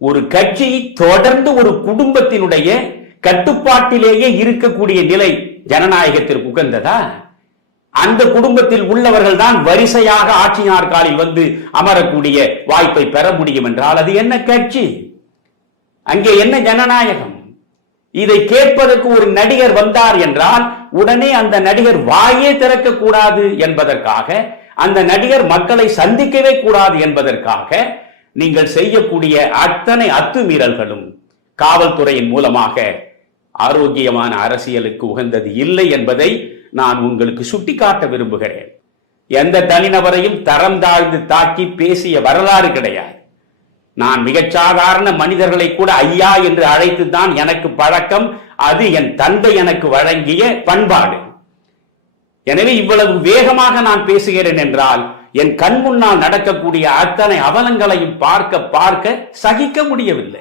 ஒரு கட்சி தொடர்ந்து ஒரு குடும்பத்தினுடைய கட்டுப்பாட்டிலேயே இருக்கக்கூடிய நிலை ஜனநாயகத்திற்கு உகந்ததா அந்த குடும்பத்தில் உள்ளவர்கள் தான் வரிசையாக ஆட்சி நாற்காலில் வந்து அமரக்கூடிய வாய்ப்பை பெற முடியும் என்றால் அது என்ன கட்சி? அங்கே என்ன ஜனநாயகம்? இதை கேட்பதற்கு ஒரு நடிகர் வந்தார் என்றால் உடனே அந்த நடிகர் வாயே திறக்க கூடாது என்பதற்காக அந்த நடிகர் மக்களை சந்திக்கவே கூடாது என்பதற்காக நீங்கள் செய்யக்கூடிய அத்தனை அத்துமீறல்களும் காவல்துறையின் மூலமாக ஆரோக்கியமான அரசியலுக்கு உகந்தது இல்லை என்பதை நான் உங்களுக்கு சுட்டிக்காட்ட விரும்புகிறேன். எந்த தனிநபரையும் தரம் தாழ்ந்து தாக்கி பேசிய வரலாறு கிடையாது. நான் மிகச் சாதாரண மனிதர்களை கூட ஐயா என்று அழைத்து தான் எனக்கு பழக்கம் அது என் தந்தை எனக்கு வழங்கிய பண்பாடு. எனவே இவ்வளவு வேகமாக நான் பேசுகிறேன் என்றால் என் கண் முன்னால் நடக்கக்கூடிய அத்தனை அவலங்களையும் பார்க்க பார்க்க சகிக்க முடியவில்லை.